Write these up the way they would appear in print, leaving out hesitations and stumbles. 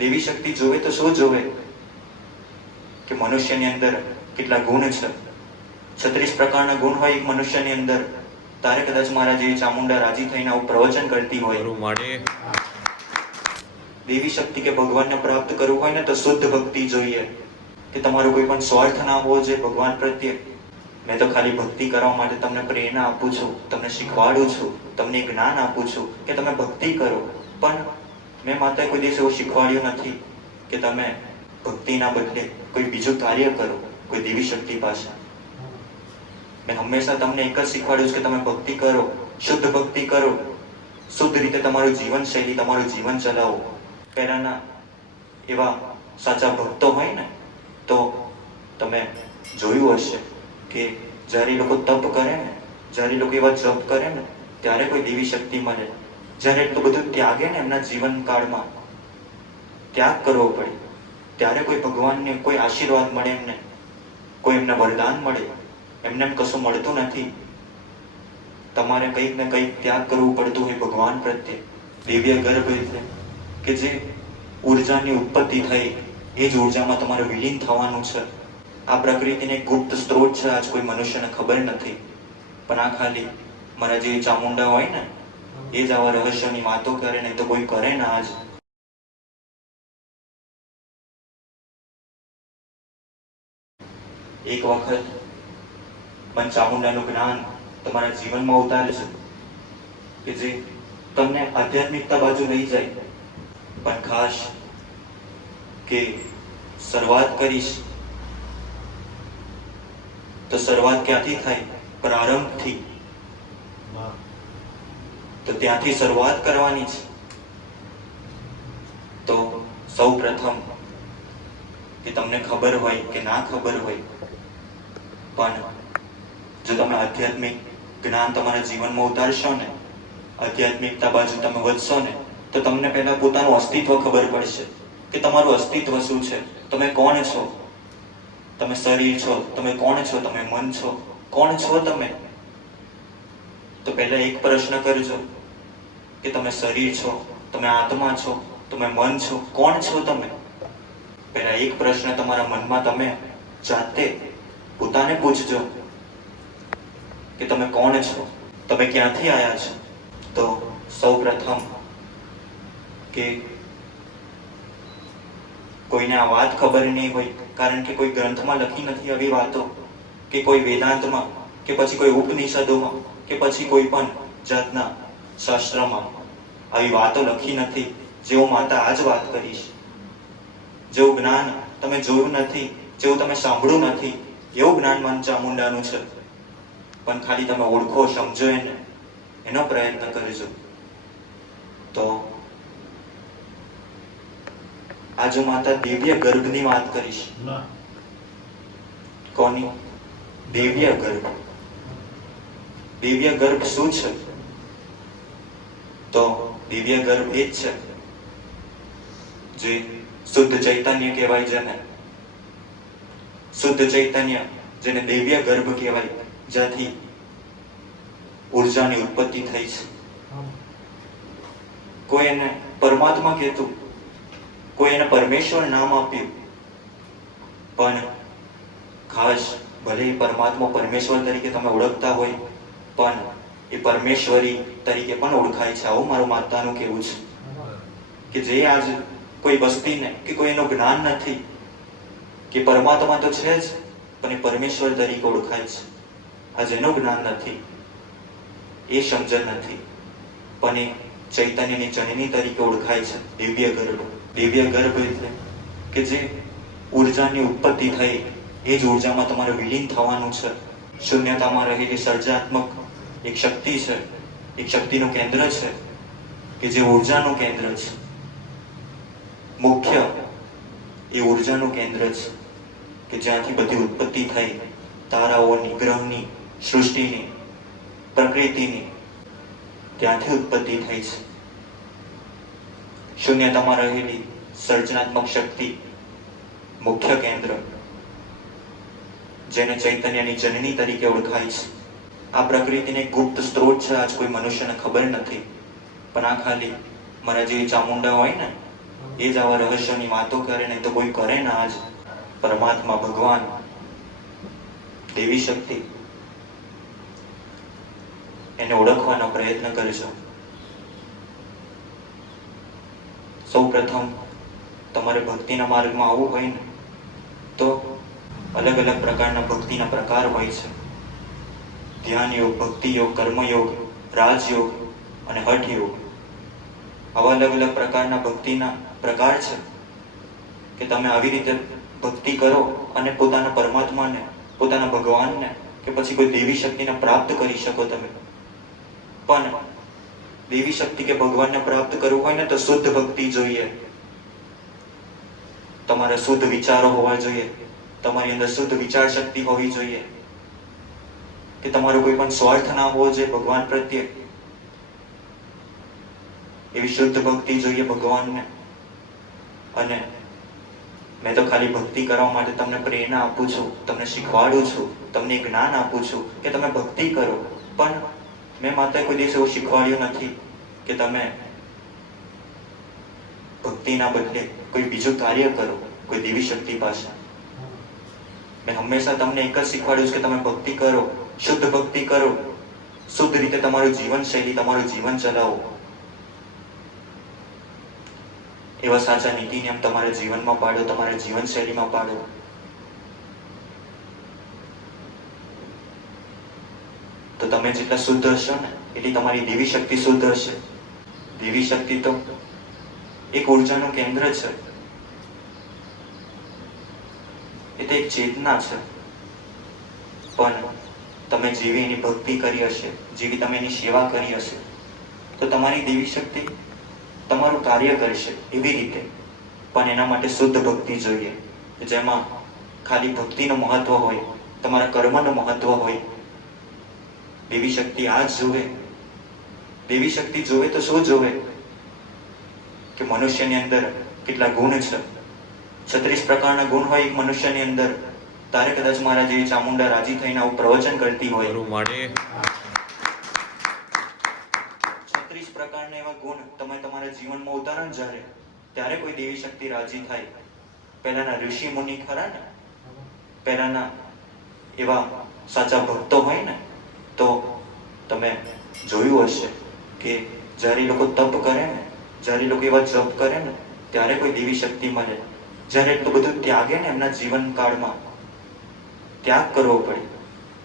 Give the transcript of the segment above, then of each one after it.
દેવી શક્તિ જોવે તો શું જોવે કે મનુષ્યની અંદર કેટલા ગુણ છે. 36 પ્રકારના ગુણ હોય એક મનુષ્યની અંદર. તારે કદાચ મારા જેવી ચામુંડા રાજી થઈને આવું પ્રવચન કરતી હોય. દેવી શક્તિ કે ભગવાનને પ્રાપ્ત કરવું હોય ને તો શુદ્ધ ભક્તિ જોઈએ, કે તમારો કોઈ પણ સ્વાર્થ ના હોવો જોઈએ ભગવાન પ્રત્યે. મેં તો ખાલી ભક્તિ કરવા માટે તમને પ્રેરણા આપું છું, તમને શીખવાડું છું, તમને જ્ઞાન આપું છું કે તમે ભક્તિ કરો. પણ મેં માત્ર કોઈ દિવસ એવું શીખવાડ્યું નથી કે તમે ભક્તિના બદલે કોઈ બીજું કાર્ય કરો કોઈ દેવી શક્તિ પાસે. મેં હંમેશા તમને એક જ શીખવાડ્યું છે કે તમે ભક્તિ કરો, શુદ્ધ ભક્તિ કરો, શુદ્ધ રીતે તમારું જીવન શૈલી, તમારું જીવન ચલાવો. પહેલાના એવા સાચા ભક્તો હોય ને તો તમે જોયું હશે કે જ્યારે એ લોકો તપ કરે ને, જ્યારે એ લોકો એવા જપ કરે ને ત્યારે કોઈ દેવી શક્તિ મળે. જ્યારે એટલું બધું ત્યાગે ને એમના જીવન કાળમાં, ત્યાગ કરવો પડે, ત્યારે કોઈ ભગવાનને કોઈ આશીર્વાદ મળે, એમને કોઈ એમને વરદાન મળે. એમને એમ કશું મળતું નથી. તમારે કંઈક ને કંઈક ત્યાગ કરવું પડતું હોય ભગવાન પ્રત્યે. દિવ્ય ગર્ભ એટલે કે જે ઉર્જાની ઉત્પત્તિ થઈ એ જ ઉર્જામાં તમારે વિલીન થવાનું છે. આ પ્રકૃતિને ગુપ્ત સ્ત્રોત છે, આજ કોઈ મનુષ્યને ખબર નથી. પણ આ ખાલી મારા જે ચામુંડા હોય ને એ જ આવા રહસ્યની વાતો કરે, નહીં તો કોઈ કરે ને. આજ એક વખત મન ચામુંડાનું જ્ઞાન તમારા જીવનમાં ઉતારે છે કે જે તમને આધ્યાત્મિકતા બાજુ લઈ જાય. પણ ખાસ કે શરૂઆત કરીશ તો શરૂઆત ક્યાંથી થાય? પ્રારંભથી. તો ત્યાંથી શરૂઆત કરવાની છે. તો સૌ પ્રથમ કે તમને ખબર હોય કે ના ખબર હોય, પણ જો તમે આધ્યાત્મિક જ્ઞાન તમારા જીવનમાં ઉતારશો ને, આધ્યાત્મિકતા બાજુ તમે વધશો ને, તો તમને પહેલા પોતાનું અસ્તિત્વ ખબર પડશે કે તમારું અસ્તિત્વ શું છે, તમે કોણ છો. તમે શરીર છો, તમે કોણ છો, તમે મન છો, કોણ છો તમે. તો પહેલા એક પ્રશ્ન કરજો કે તમે શરીર છો, તમે આત્મા છો, તમે મન છો, કોણ છો તમે. પહેલા એક પ્રશ્ન તમારા મનમાં તમે જાતે પોતાને પૂછજો કે તમે કોણ છો, તમે ક્યાંથી આવ્યા છો. તો સૌ પ્રથમ કે કોઈને આ વાત ખબર નહીં હોય, કારણ કે કોઈ ગ્રંથમાં લખી નથી આવી વાતો, કે કોઈ વેદાંતમાં, કે પછી કોઈ ઉપનિષદોમાં, કે પછી કોઈ પણ જાતના શાસ્ત્રમાં આવી વાતો લખી નથી. જેવું માતા આજ વાત કરીશ, જેવું જ્ઞાન તમે જોયું નથી, જેવું તમે સાંભળ્યું નથી, એવું જ્ઞાન મન ચામુંડાનું છે. પણ ખાલી તમે ઓળખો, સમજો એને, એનો પ્રયત્ન કરજો. તો આજે માતા દિવ્ય ગર્ભની વાત કરીશ. કોની? દિવ્ય ગર્ભ. દિવ્ય ગર્ભ શું છે? તો દિવ્ય ગર્ભ એ જ છે જે શુદ્ધ ચૈતન્ય કહેવાય છે ને. શુદ્ધ ચૈતન્ય જેને દિવ્ય ગર્ભ કહેવાય, જ્યાંથી ઉર્જાની ઉત્પત્તિ થઈ છે. કોઈ એને પરમાત્મા કહેતું, કોઈ એને પરમેશ્વર નામ આપ્યું. પણ ખાસ ભલે એ પરમાત્મા પરમેશ્વર તરીકે તમે ઓળખતા હોય, પણ એ પરમેશ્વરી તરીકે પણ ઓળખાય છે. આવું મારું માતાનું કહેવું છે કે જે આજ કોઈ વસ્તીને કે કોઈ એનું જ્ઞાન નથી કે પરમાત્મા તો છે જ, પણ એ પરમેશ્વર તરીકે ઓળખાય છે. આજ એનું જ્ઞાન નથી, એ સમજણ નથી, પણ એ ચૈતન્યની જનની તરીકે ઓળખાય છે. દિવ્ય ગર્ભ. દિવ્ય ગર્ભ એટલે કે જે ઉર્જાની ઉત્પત્તિ થઈ એ જ ઉર્જામાં તમારે વિલીન થવાનું છે. શૂન્યતામાં રહેલી સર્જનાત્મક એક શક્તિ છે, એક શક્તિનું કેન્દ્ર છે કે જે ઉર્જાનું કેન્દ્ર છે. મુખ્ય એ ઉર્જાનું કેન્દ્ર છે કે જ્યાંથી બધી ઉત્પત્તિ થઈ, તારાઓની, ગ્રહની, સૃષ્ટિની, પ્રકૃતિની, ત્યાંથી ઉત્પત્તિ થઈ છે. શૂન્યતામાં રહેલી સર્જનાત્મક શક્તિ, મુખ્ય કેન્દ્ર, જેને ચૈતન્યની જનની તરીકે ઓળખાય છે. આ પ્રકૃતિને ગુપ્ત સ્ત્રોત છે, આજ કોઈ મનુષ્યને ખબર નથી. પણ આ ખાલી મારા જે ચામુંડા હોય ને એ જ આવા રહસ્યોની વાતો કરે, નહીં તો કોઈ કરે ના. આજ પરમાત્મા, ભગવાન, દેવી શક્તિ, એને ઓળખવાનો પ્રયત્ન કરજો. સૌ પ્રથમ તમારે ભક્તિના માર્ગમાં આવવું હોય ને તો અલગ અલગ પ્રકારના ભક્તિના પ્રકાર હોય છે. ધ્યાન યોગ, ભક્તિ યોગ, કર્મયોગ, રાજયોગ અને હઠ યોગ. આવા અલગ અલગ પ્રકારના ભક્તિના પ્રકાર છે કે તમે આવી રીતે ભક્તિ કરો અને પોતાના પરમાત્માને, પોતાના ભગવાનને કે પછી કોઈ દેવી શક્તિને પ્રાપ્ત કરી શકો તમે. પણ દેવી શક્તિ કે ભગવાનને પ્રાપ્ત કરવું હોય ને તો શુદ્ધ ભક્તિ જોઈએ. તમારા શુદ્ધ વિચારો હોવા જોઈએ, તમારી અંદર શુદ્ધ વિચાર શક્તિ હોવી જોઈએ, કે તમારો કોઈ પણ સ્વાર્થ ના હોવો જોઈએ ભગવાન પ્રત્યે. એવી શુદ્ધ ભક્તિ જોઈએ ભગવાનને. અને મેં તો ખાલી ભક્તિ કરવા માટે તમને પ્રેરણા આપું છું, તમને શીખવાડું છું, તમને જ્ઞાન આપું છું કે તમે ભક્તિ કરો. પણ મેં માત્ર કોઈ દિવસ એવું શીખવાડ્યું નથી કે તમે ભક્તિના બદલે કોઈ બીજું કાર્ય કરો કોઈ દેવી શક્તિ પાસે. મેં હંમેશા તમને એક જ શીખવાડ્યું છે કે તમે ભક્તિ કરો, શુદ્ધ ભક્તિ કરો, શુદ્ધ રીતે તમારું જીવન શૈલી, તમારું જીવન ચલાવો. એવા સાચા નીતિ નિયમ તમારા જીવનમાં પાડો, તમારા જીવન શૈલીમાં પાડો. તો તમે જેટલા શુદ્ધ હશો ને એટલી તમારી દેવી શક્તિ શુદ્ધ હશે. દેવી શક્તિ તો એક ઉર્જાનું કેન્દ્ર છે, એ તો એક ચેતના છે. પણ તમે જેવી એની ભક્તિ કરી હશે, જેવી તમે એની સેવા કરી હશે, તો તમારી દેવી શક્તિ તમારું કાર્ય કરશે એવી રીતે. પણ એના માટે શુદ્ધ ભક્તિ જોઈએ, જેમાં ખાલી ભક્તિનું મહત્વ હોય, તમારા કર્મનું મહત્વ હોય. દેવી શક્તિ આ જ જોવે. દેવી શક્તિ જોવે તો શું જોવે કે મનુષ્યની અંદર કેટલા ગુણ છે. 36 પ્રકારના ગુણ હોય એક મનુષ્યની અંદર. તારે કદાચ મારા જેવી ચામુંડા રાજી થઈને આવું પ્રવચન કરતી હોય, 36 પ્રકારના એવા ગુણ તમે તમારા જીવનમાં ઉતારો ને જ્યારે, ત્યારે કોઈ દેવી શક્તિ રાજી થાય. પહેલાના ઋષિ મુનિ ખરા ને, પહેલાના એવા સાચા ભક્તો હોય ને, તો તમે જોયું હશે કે જ્યારે લોકો તપ કરે ને, જ્યારે લોકો એવા જપ કરે ને, ત્યારે કોઈ દેવી શક્તિ મળે. જ્યારે એટલું બધું ત્યાગે ને એમના જીવન કાળમાં, ત્યાગ કરવો પડે,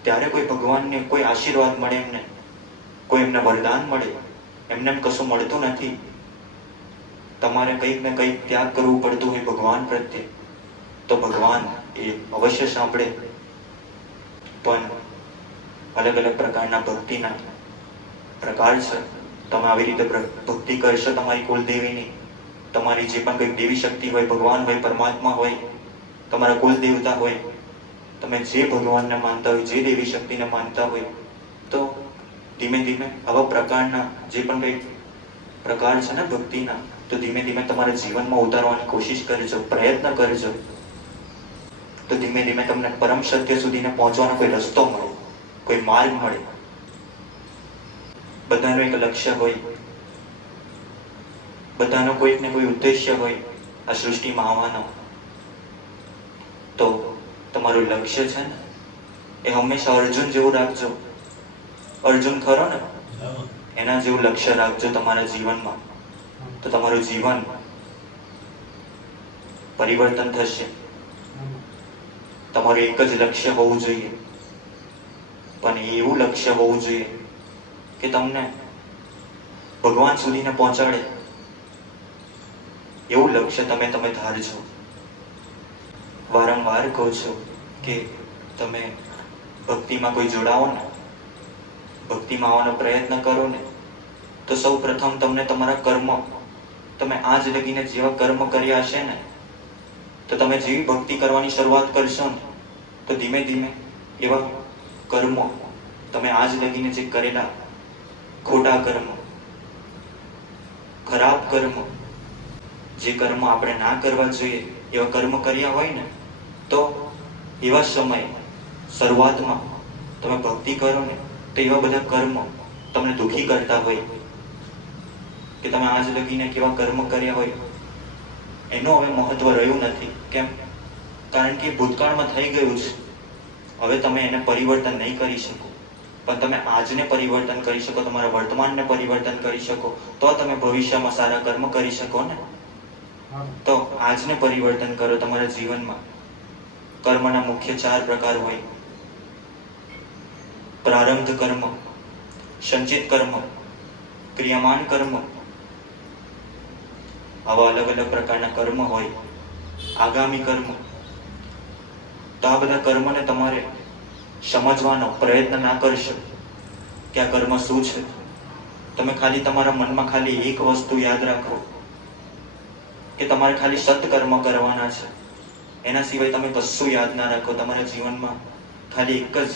ત્યારે કોઈ ભગવાનને કોઈ આશીર્વાદ મળે, એમને કોઈ એમને વરદાન મળે. એમને એમ કશું મળતું નથી. તમારે કંઈક ને કંઈક ત્યાગ કરવું પડતું હોય ભગવાન પ્રત્યે, તો ભગવાન એ અવશ્ય સાંભળે. પણ અલગ અલગ પ્રકારના ભક્તિના પ્રકાર છે. તમે આવી રીતે ભક્તિ કરશો તમારી કુલદેવીની, તમારી જે પણ કંઈક દેવી શક્તિ હોય, ભગવાન હોય, પરમાત્મા હોય, તમારા કુલ દેવતા હોય, તમે જે ભગવાનને માનતા હોય, જે દેવી શક્તિને માનતા હોય, તો ધીમે ધીમે આવા પ્રકારના જે પણ કંઈક પ્રકાર છે ને ભક્તિના, તો ધીમે ધીમે તમારા જીવનમાં ઉતારવાની કોશિશ કરજો, પ્રયત્ન કરજો. તો ધીમે ધીમે તમને પરમ સત્ય સુધીને પહોંચવાનો કોઈ રસ્તો મળે, કોઈ માર્ગ મળે. બધાનું એક લક્ષ્ય હોય, બધાનો કોઈક ને કોઈ ઉદ્દેશ્ય હોય આ સૃષ્ટિમાં આવવાનો. તો તમારું લક્ષ્ય છે ને એ હંમેશા અર્જુન જેવું રાખજો. અર્જુન ખરો ને, એના જેવું લક્ષ્ય રાખજો તમારા જીવનમાં, તો તમારું જીવન પરિવર્તન થશે. તમારું એક જ લક્ષ્ય હોવું જોઈએ, પણ એવું લક્ષ્ય હોવું જોઈએ કે તમને ભગવાન સુધીને પહોંચાડે. એવું લક્ષ્ય તમે ધારજો. વારંવાર કહું છું કે તમે ભક્તિમાં કોઈ જોડાવો ને, ભક્તિમાં આવવાનો પ્રયત્ન કરો ને, તો સૌ પ્રથમ તમને તમારા કર્મ, તમે આજ લગીને જેવા કર્મ કર્યા હશે ને, તો તમે જેવી ભક્તિ કરવાની શરૂઆત કરશો ને, તો ધીમે ધીમે એવા કર્મો, તમે આજ લગીને જે કરેલા ખોટા કર્મ, ખરાબ કર્મ, જે કર્મ આપણે ના કરવા જોઈએ એવા કર્મ કર્યા હોય ને, તો એવા સમયે શરૂઆતમાં તમે ભક્તિ કરો ને, તો એવા બધા કર્મ તમને દુઃખી કરતા હોય કે તમે આજ લગીને કેવા કર્મ કર્યા હોય, એનું હવે મહત્વ રહ્યું નથી. કેમ? કારણ કે ભૂતકાળમાં થઈ ગયું છે. હવે તમે એને પરિવર્તન નહીં કરી શકો, પણ તમે આજને પરિવર્તન કરી શકો, તમારા વર્તમાનને પરિવર્તન કરી શકો, તો તમે ભવિષ્યમાં સારા કર્મ કરી શકો ને. તો આજને પરિવર્તન કરો તમારા જીવનમાં. કર્મના મુખ્ય 4 પ્રકાર હોય: પ્રારબ્ધ કર્મ, સંચિત કર્મ, ક્રિયમાન કર્મ. આવા અલગ અલગ પ્રકારના કર્મ હોય. આગામી કર્મ. તો આ બધા કર્મને તમારે સમજવાનો પ્રયત્ન ના કરશો કે આ કર્મ શું છે. તમે ખાલી તમારા મનમાં ખાલી એક વસ્તુ યાદ રાખો કે તમારે ખાલી સત્કર્મ કરવાના છે. એના સિવાય તમે કશું યાદ ના રાખો. તમારા જીવનમાં ખાલી એક જ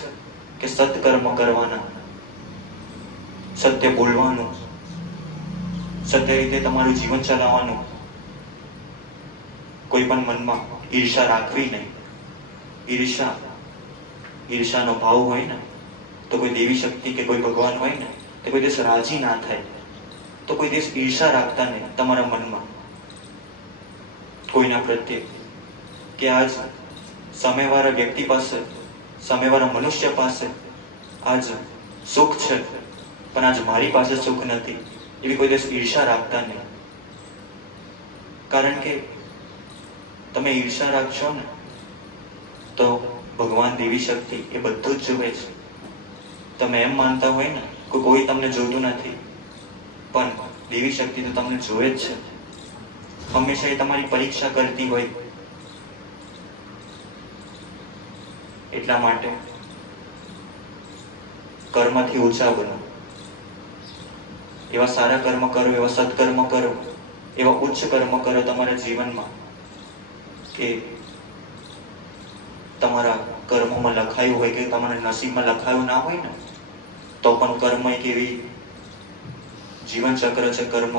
કે સત્કર્મ કરવાના, સત્ય બોલવાનું, સત્ય રીતે તમારું જીવન ચલાવવાનું. કોઈ પણ મનમાં ઈર્ષા રાખવી નહીં. ઈર્ષાનો ભાવ હોય ને તો કોઈ દેવી શક્તિ કે કોઈ ભગવાન હોય ને તો કોઈ દિવસ રાજી ના થાય. તો કોઈ દિવસ ઈર્ષા રાખતા નહીં તમારા મનમાં કોઈના પ્રત્યે, કે આજ સામેવાળા વ્યક્તિ પાસે, સામેવાળા મનુષ્ય પાસે આજ સુખ છે પણ આજ મારી પાસે સુખ નથી, એવી કોઈ દિવસ ઈર્ષા રાખતા નહીં. કારણ કે તમે ઈર્ષા રાખશો ને તો ભગવાન, દેવી શક્તિ એ બધું જ જુએ છે. તમે એમ માનતા હોય ને કે કોઈ તમને જોતું નથી, પણ દેવી શક્તિ તો તમને જોવે જ છે. હંમેશા એ તમારી પરીક્ષા કરતી હોય. એટલા માટે કર્મથી ઊંચા બનો. એવા સારા કર્મ કરો, એવા સત્કર્મ કરો, એવા ઉચ્ચ કર્મ કરો તમારા જીવનમાં કે તમારા કર્મોમાં લખાયું હોય કે તમારા નસીબમાં લખાયું ના હોય ને તો પણ કર્મ એક એવી જીવન ચક્ર છે કર્મ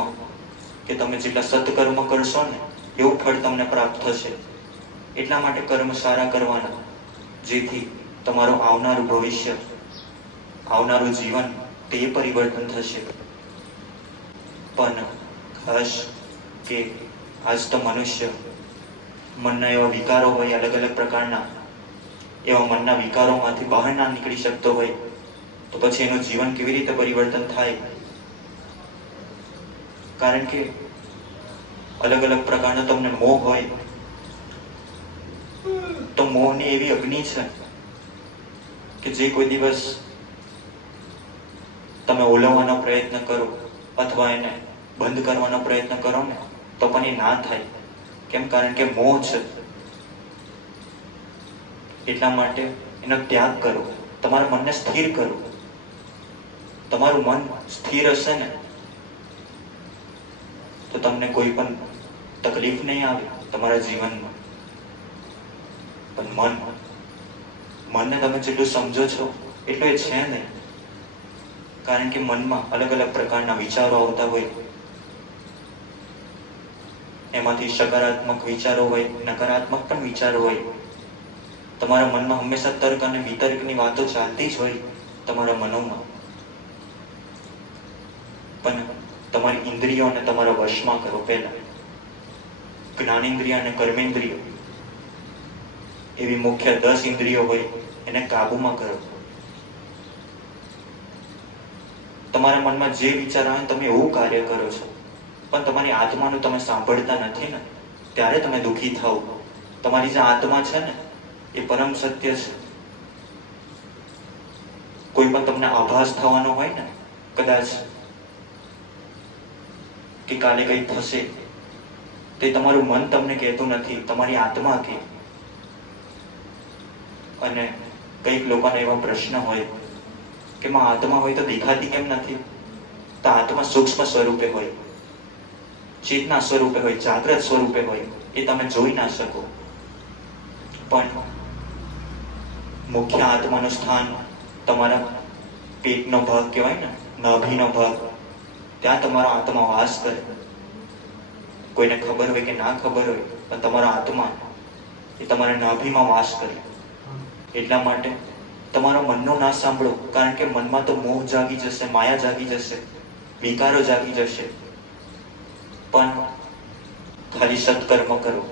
કે તમે જેટલા સત્કર્મ કરશો ને એવું ફળ તમને પ્રાપ્ત થશે. એટલા માટે કર્મ સારા કરવાના, જેથી તમારું આવનારું ભવિષ્ય, આવનારું જીવન તે પરિવર્તન થશે. પણ ખાસ કે આજ તો મનુષ્ય મનના એવા વિકારો હોય, અલગ અલગ પ્રકારના એવા મનના વિકારોમાંથી બહાર ના નીકળી શકતો હોય તો પછી એનું જીવન કેવી રીતે પરિવર્તન થાય? કારણ કે અલગ અલગ પ્રકારનો તમને મોહ હોય તો મોહની એવી અગ્નિ છે કે જે કોઈ દિવસ તમે ઓલવવાનો પ્રયત્ન કરો અથવા એને બંધ કરવાનો પ્રયત્ન કરો ને તો પણ એ ના થાય. કેમ? કારણ કે મોહ છે. એટલા માટે એનો ત્યાગ કરો, તમારા મનને સ્થિર કરો. તમારું મન સ્થિર હશે ને તો તમને કોઈ પણ તકલીફ નહીં આવે તમારા જીવનમાં. પણ મનને તમે જેટલું સમજો છો એટલું એ છે નહીં. કારણ કે મનમાં અલગ અલગ પ્રકારના વિચારો આવતા હોય. એમાંથી સકારાત્મક વિચારો હોય, નકારાત્મક પણ વિચારો હોય. તમારા મનમાં હંમેશા તર્ક અને વિતર્કની વાતો ચાલતી જ હોય તમારા મનોમાં. પણ તમારી ઇન્દ્રિયોને તમારા વશમાં કરો. પહેલા જ્ઞાનેન્દ્રિય અને કર્મેન્દ્રિય એવી મુખ્ય 10 ઇન્દ્રિયો હોય, એને કાબુમાં કરો. તમારા મનમાં જે વિચાર આવે તમે એવું કાર્ય કરો છો, પણ તમારી આત્માનું તમે સાંભળતા નથી ને ત્યારે તમે દુઃખી થાવ. તમારી જે આત્મા છે ને એ પરમ સત્ય છે. કોઈ પણ તમને આભાસ થવાનો હોય ને કદાચ કે કાલે કંઈ થશે, તે તમારું મન તમને કહેતું નથી, તમારી આત્મા કહે. અને કઈક લોકોને એવા પ્રશ્ન હોય કે માં આત્મા હોય તો દેખાતી કેમ નથી? તો આત્મા સૂક્ષ્મ સ્વરૂપે હોય, ચેતના સ્વરૂપે હોય, જાગ્રત સ્વરૂપે હોય. એ તમે જોઈ ના શકો. પણ મુખ્ય આત્માનું સ્થાન તમારા પેટનો ભાગ કહેવાય ને, નાભીનો ભાગ, ત્યાં તમારો આત્મા વાસ કરે. કોઈને ખબર હોય કે ના ખબર હોય, પણ તમારો આત્મા એ તમારા નાભીમાં વાસ કરે. એટલા માટે તમારો મનનો ના સાંભળો. કારણ કે મનમાં તો મોહ જાગી જશે, માયા જાગી જશે, વિકારો જાગી જશે. પણ ખાલી સત્કર્મ કરો,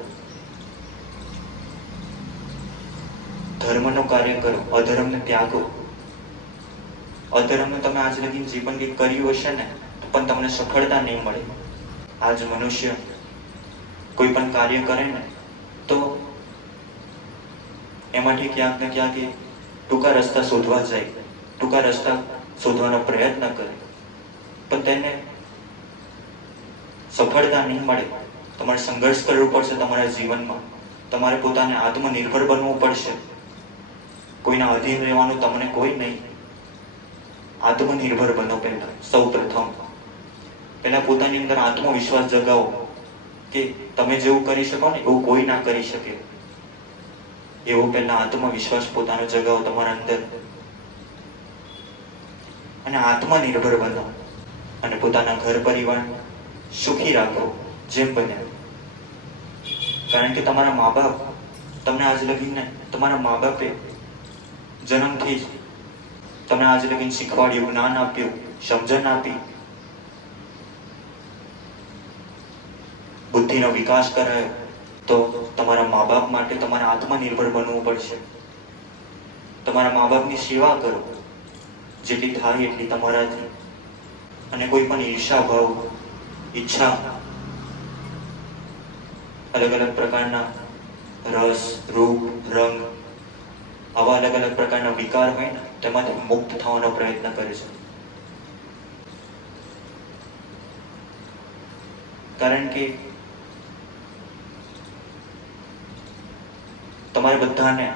ધર્મનું કાર્ય કરો, અધર્મને ત્યાગો. અધર્મ તમે આજ લગી જીવન કંઈક કર્યું હશે ને પણ તમને સફળતા નહીં મળે. આજ મનુષ્ય કોઈ પણ કાર્ય કરે ને તો એમાંથી ક્યાંક ને ક્યાંક એ ટૂંકા રસ્તા શોધવા જાય, ટૂંકા રસ્તા શોધવાનો પ્રયત્ન કરે, પણ તેને સફળતા નહીં મળે. તમારે સંઘર્ષ કરવું પડશે તમારા જીવનમાં. તમારે પોતાને આત્મનિર્ભર બનવું પડશે. કોઈના અધીન રહેવાનું તમને કોઈ નહીં. આત્મનિર્ભર બનો. પહેલા સૌ પ્રથમ પહેલા પોતાની અંદર આત્મવિશ્વાસ જગાવો કે તમે જેવું કરી શકો ને એવું કોઈ ના કરી શકે. એવો પહેલા આત્મવિશ્વાસ પોતાનો જગાવો તમારા અંદર, અને આત્મનિર્ભર બનો અને પોતાના ઘર પરિવાર સુખી રાખો જેમ બને. કારણ કે તમારા મા બાપ તમને આજ લગીને, તમારા મા બાપે જન્મથી જ તમને આજ લગીને શીખવાડ્યું, જ્ઞાન આપ્યું, સમજણ આપી, બુદ્ધિનો વિકાસ કરાયો. તો તમારા મા બાપ માટે તમારે આત્મનિર્ભર બનવું પડશે. તમારા મા બાપની સેવા કરો જેટલી થાય એટલી તમારાથી. અને કોઈ પણ ઈર્ષા ભાવ, ઈચ્છા, અલગ અલગ પ્રકારના રસ, રૂપ, રંગ, આવા અલગ અલગ પ્રકારના વિકાર હોય ને તેમાંથી મુક્ત થવાનો પ્રયત્ન કરે છે. કારણ કે તમારે બધાને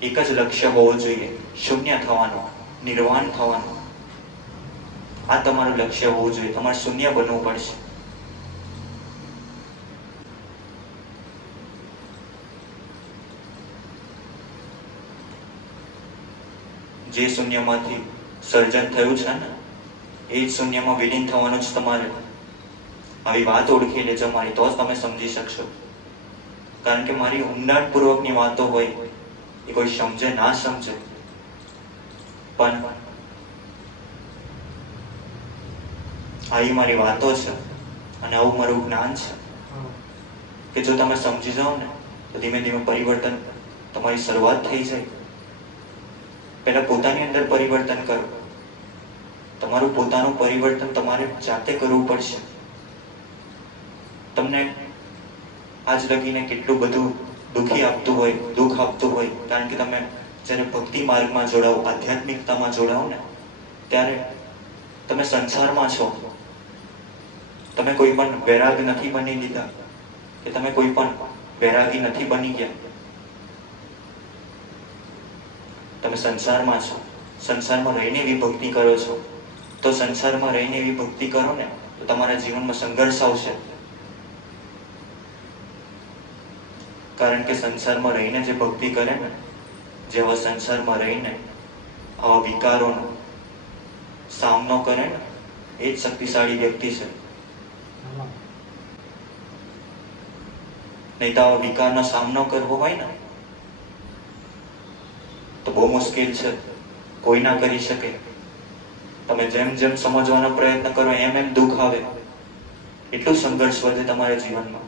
એક જ લક્ષ્ય હોવો જોઈએ, શૂન્ય થવાનો, નિર્વાણ થવાનો. આ તમારું લક્ષ્ય હોવું જોઈએ. તમારે શૂન્ય બનવું પડશે. જે શૂન્યમાંથી સર્જન થયું છે ને એ જ શૂન્યમાં વિલીન થવાનું જ તમારે. આવી વાત ઓળખી લેજો મારી, તો જ તમે સમજી શકશો. કારણ કે મારી ઊંડાણપૂર્વકની વાતો હોય એ કોઈ સમજે ના સમજે, પણ આવી મારી વાતો છે અને આવું મારું જ્ઞાન છે કે જો તમે સમજી જાઓ ને તો ધીમે ધીમે પરિવર્તન તમારી શરૂઆત થઈ જાય. પહેલા પોતાની અંદર પરિવર્તન કરો. તમારું પોતાનું પરિવર્તન તમારે જાતે કરવું પડશે. તમને આજ લગીને કેટલું બધું દુઃખી આપતું હોય, દુઃખ આપતું હોય, કારણ કે તમે જ્યારે ભક્તિ માર્ગમાં જોડાઓ, આધ્યાત્મિકતામાં જોડાઓ ને ત્યારે તમે સંસારમાં છો. તમે કોઈ પણ વૈરાગ નથી બની લીધા કે તમે કોઈ પણ વૈરાગી નથી બની ગયા. તમે સંસારમાં છો. સંસારમાં રહીને એવી ભક્તિ કરો છો. તો સંસારમાં રહીને એવી ભક્તિ કરો ને તો તમારા જીવનમાં સંઘર્ષ આવશે. કારણ કે સંસારમાં રહીને જે ભક્તિ કરે ને, જેવા સંસારમાં રહીને આવા વિકારોનો સામનો કરે ને એ જ શક્તિશાળી વ્યક્તિ છે. નહીં તો આવા વિકારનો સામનો કરવો હોય ને તો બહુ મુશ્કેલ છે. કોઈ ના કરી શકે. તમે જેમ જેમ સમજવાનો પ્રયત્ન કરો એમ એમ દુઃખ આવે, એટલું સંઘર્ષ વધે તમારા જીવનમાં.